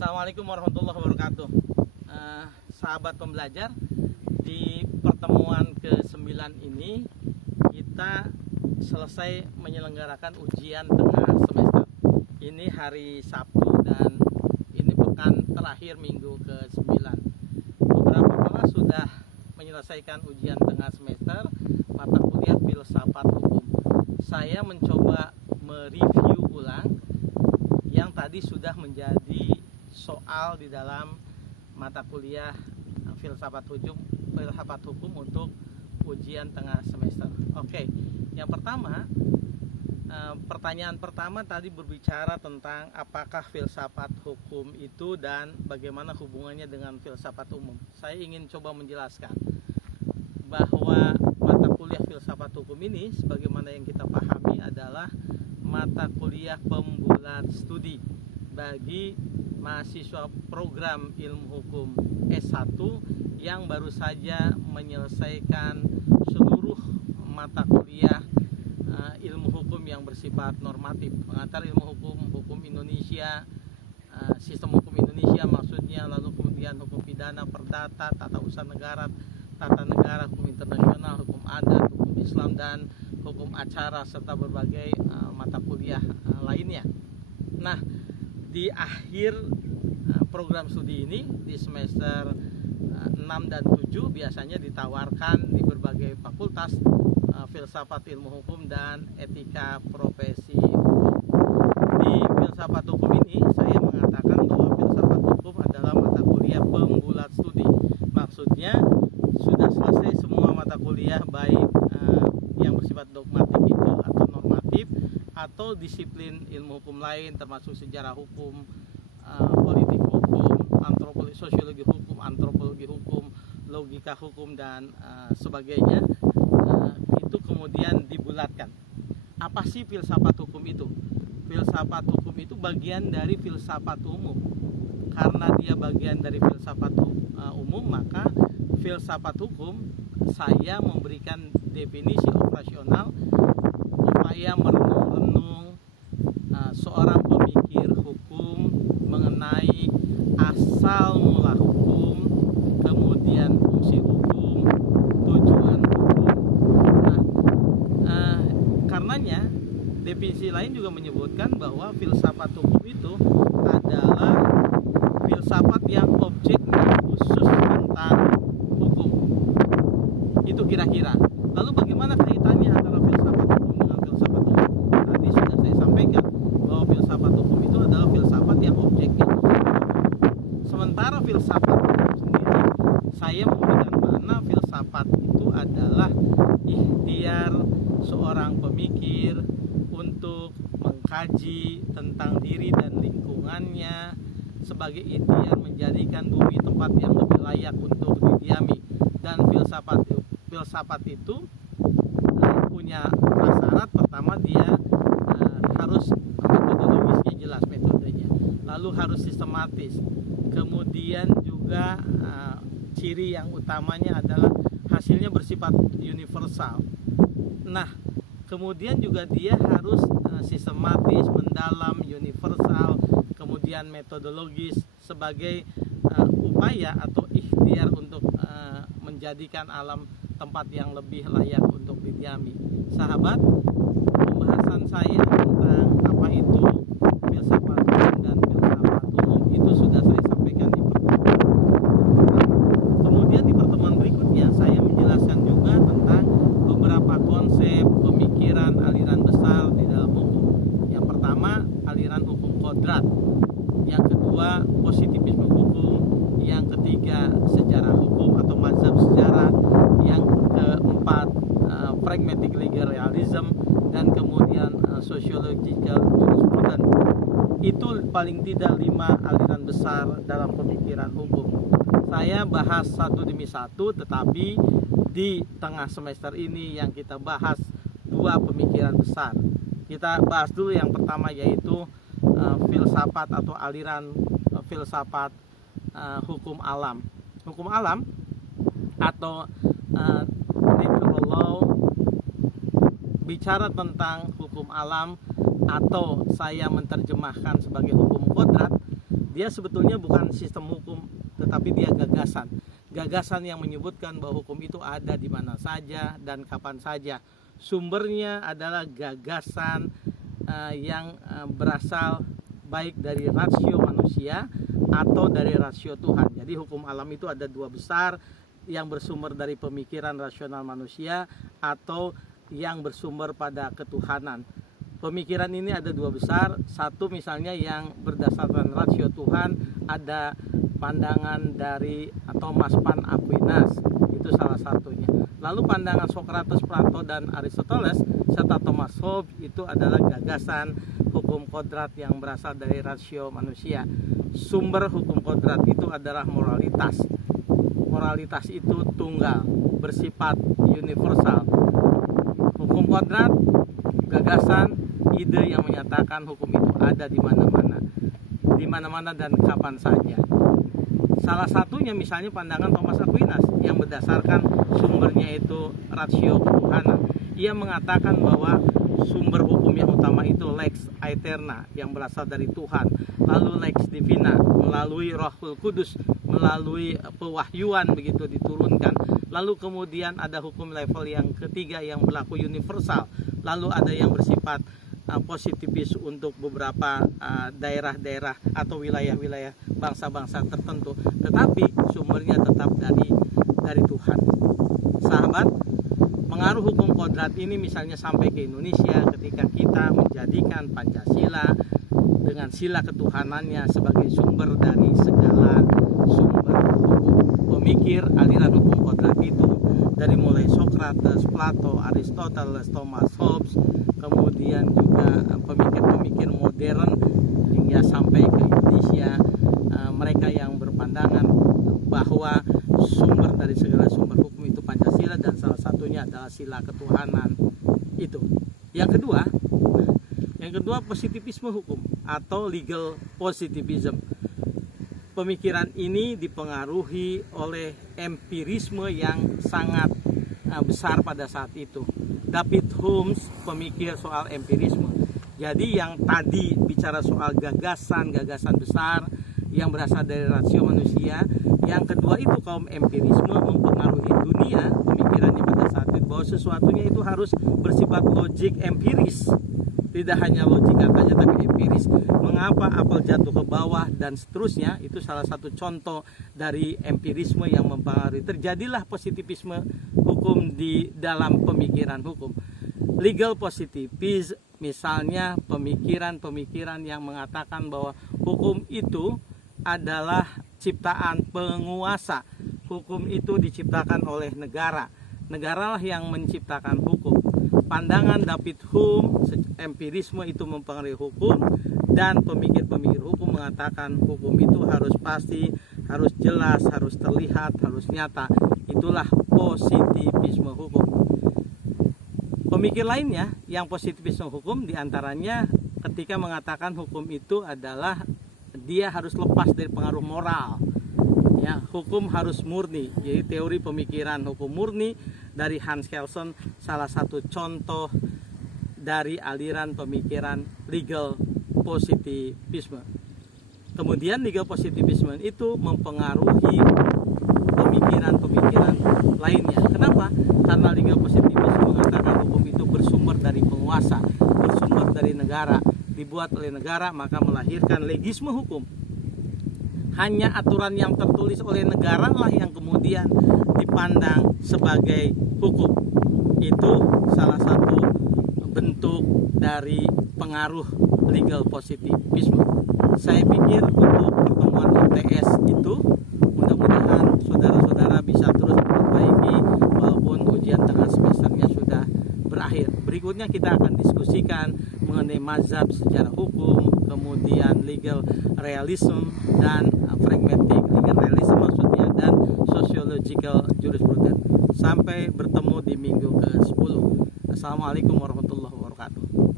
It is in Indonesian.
Assalamualaikum warahmatullahi wabarakatuh. Sahabat pembelajar, di pertemuan ke-9 ini kita selesai menyelenggarakan ujian tengah semester. Ini hari Sabtu dan ini pekan terakhir minggu ke-9. Beberapa kelas sudah menyelesaikan ujian tengah semester mata kuliah filsafat hukum. Saya mencoba mereview ulang yang tadi sudah menjadi soal di dalam mata kuliah filsafat hukum untuk ujian tengah semester. Oke, yang pertama, pertanyaan pertama tadi berbicara tentang apakah filsafat hukum itu dan bagaimana hubungannya dengan filsafat umum. Saya ingin coba menjelaskan bahwa mata kuliah filsafat hukum ini sebagaimana yang kita pahami adalah mata kuliah pembulat studi bagi mahasiswa program ilmu hukum S1 yang baru saja menyelesaikan seluruh mata kuliah ilmu hukum yang bersifat normatif, pengantar ilmu hukum, hukum Indonesia, sistem hukum Indonesia maksudnya, lalu kemudian hukum pidana, perdata, tata usaha negara, tata negara, hukum internasional, hukum adat, hukum Islam, dan hukum acara, serta berbagai mata kuliah lainnya. Nah, di akhir program studi ini, di semester 6 dan 7 biasanya ditawarkan di berbagai fakultas filsafat ilmu hukum dan etika profesi hukum. Di filsafat hukum ini saya mengatakan bahwa filsafat hukum adalah mata kuliah pembulat studi. Maksudnya sudah selesai semua mata kuliah baik yang bersifat dogmatik itu atau normatif atau disiplin ilmu hukum lain termasuk sejarah hukum, politik hukum, antropologi, sosiologi hukum, antropologi hukum, logika hukum, dan sebagainya. Itu kemudian dibulatkan. Apa sih filsafat hukum itu? Filsafat hukum itu bagian dari filsafat umum. Karena dia bagian dari filsafat umum, maka filsafat hukum saya memberikan definisi operasional upaya merenung-renung seorang pemikir hukum mengenai asal mula hukum, kemudian fungsi hukum, tujuan hukum. Karenanya definisi lain juga menyebutkan bahwa filsafat hukum itu adalah filsafat yang objeknya khusus tentang hukum. Itu kira-kira. Lalu bagaimana kaitannya antara filsafat hukum dengan filsafat umum? Tadi sudah saya sampaikan bahwa filsafat hukum itu adalah filsafat yang objeknya khusus tentang hukum. Sementara filsafat hukum sendiri, saya memberikan makna filsafat itu adalah ikhtiar seorang pemikir untuk mengkaji tentang diri dan lingkungannya sebagai ikhtiar menjadikan bumi tempat yang lebih layak untuk didiami. Dan filsafat itu punya prasyarat. Pertama, dia harus metodologisnya jelas, metodenya, lalu harus sistematis, kemudian juga ciri yang utamanya adalah hasilnya bersifat universal. Nah, kemudian juga dia harus sistematis, mendalam, universal, kemudian metodologis sebagai upaya atau ikhtiar untuk menjadikan alam tempat yang lebih layak untuk didiami. Sahabat, pembahasan saya tentang apa itu filsafat hukum dan filsafat umum itu sudah saya sampaikan di pertemuan pertama. Kemudian di pertemuan berikutnya saya menjelaskan juga tentang beberapa konsep pemikiran aliran besar di dalam hukum. Yang pertama, aliran hukum kodrat. Yang kedua, positivisme hukum. Yang ketiga, sejarah hukum atau mazhab sejarah. Yang keempat, pragmatic legal realism. Dan kemudian sociological jurisprudence. Itu paling tidak 5 aliran besar dalam pemikiran hukum. Saya bahas satu demi satu, tetapi di tengah semester ini yang kita bahas 2 pemikiran besar. Kita bahas dulu yang pertama, yaitu filsafat atau aliran filsafat hukum alam. Hukum alam atau natural law bicara tentang hukum alam, atau saya menerjemahkan sebagai hukum kodrat, Dia sebetulnya bukan sistem hukum, tetapi dia gagasan. Gagasan yang menyebutkan bahwa hukum itu ada di mana saja dan kapan saja. Sumbernya adalah gagasan yang berasal baik dari rasio manusia atau dari rasio Tuhan. Jadi hukum alam itu ada dua besar, yang bersumber dari pemikiran rasional manusia atau yang bersumber pada ketuhanan. Pemikiran ini ada dua besar. Satu misalnya yang berdasarkan rasio Tuhan, ada pandangan dari Thomas Van Aquinas, itu salah satunya. Lalu pandangan Socrates, Plato, dan Aristoteles serta Thomas Hobbes itu adalah gagasan hukum kodrat yang berasal dari rasio manusia. Sumber hukum kodrat itu adalah moralitas. Moralitas itu tunggal, bersifat universal. Hukum kodrat, gagasan, ide yang menyatakan hukum itu ada di mana-mana dan kapan saja. Salah satunya misalnya pandangan Thomas Aquinas yang berdasarkan sumbernya itu rasio ketuhanan. Ia mengatakan bahwa sumber hukum yang utama itu lex aeterna yang berasal dari Tuhan, lalu lex divina melalui Rohul Kudus, melalui pewahyuan begitu diturunkan. Lalu kemudian ada hukum level yang ketiga yang berlaku universal, lalu ada yang bersifat positifis untuk beberapa daerah-daerah atau wilayah-wilayah bangsa-bangsa tertentu, tetapi sumbernya tetap dari Tuhan. Sahabat, pengaruh hukum kodrat ini misalnya sampai ke Indonesia ketika kita menjadikan Pancasila dengan sila ketuhanannya sebagai sumber dari segala sumber hukum. Pemikir aliran hukum kodrat itu dari mulai Socrates, Plato, Aristoteles, Thomas Hobbes, kemudian juga pemikir-pemikir modern hingga sampai ke Indonesia, mereka yang berpandangan bahwa sumber dari segala sumber hukum itu Pancasila dan salah satunya adalah sila ketuhanan itu. Yang kedua positivisme hukum atau legal positivism. Pemikiran ini dipengaruhi oleh empirisme yang sangat besar pada saat itu. David Hume pemikir soal empirisme. Jadi yang tadi bicara soal gagasan besar yang berasal dari rasio manusia, yang kedua itu kaum empirisme mempengaruhi dunia pemikirannya pada saat itu, bahwa sesuatunya itu harus bersifat logik empiris. Tidak hanya logik katanya tapi empiris. Mengapa apel jatuh ke bawah dan seterusnya, itu salah satu contoh dari empirisme yang mempengaruhi. Terjadilah positivisme hukum di dalam pemikiran hukum. Legal positivism misalnya pemikiran-pemikiran yang mengatakan bahwa hukum itu adalah ciptaan penguasa. Hukum itu diciptakan oleh negara. Negaralah yang menciptakan hukum. Pandangan David Hume, empirisme itu mempengaruhi hukum, dan pemikir-pemikir hukum mengatakan hukum itu harus pasti, harus jelas, harus terlihat, harus nyata. Itulah positivisme hukum. Pemikir lainnya yang positivisme hukum diantaranya ketika mengatakan hukum itu adalah dia harus lepas dari pengaruh moral. Ya, hukum harus murni. Jadi teori pemikiran hukum murni dari Hans Kelsen salah satu contoh dari aliran pemikiran legal positivisme. Kemudian legal positivisme itu mempengaruhi pemikiran-pemikiran lainnya. Kenapa? Karena legal positivisme mengatakan hukum itu bersumber dari penguasa, bersumber dari negara, dibuat oleh negara, maka melahirkan legisme hukum. Hanya aturan yang tertulis oleh negara lah yang kemudian dipandang sebagai hukum. Itu salah satu bentuk dari pengaruh legal positivisme. Saya pikir untuk pertemuan UTS itu mudah-mudahan saudara-saudara bisa terus memperbaiki walaupun ujian tengah semesternya sudah berakhir. Berikutnya kita akan diskusikan mengenai mazhab secara hukum, kemudian legal realism dan pragmatic legal realism maksudnya, dan sociological jurisprudence. Sampai bertemu di minggu ke-10. Assalamualaikum warahmatullahi wabarakatuh.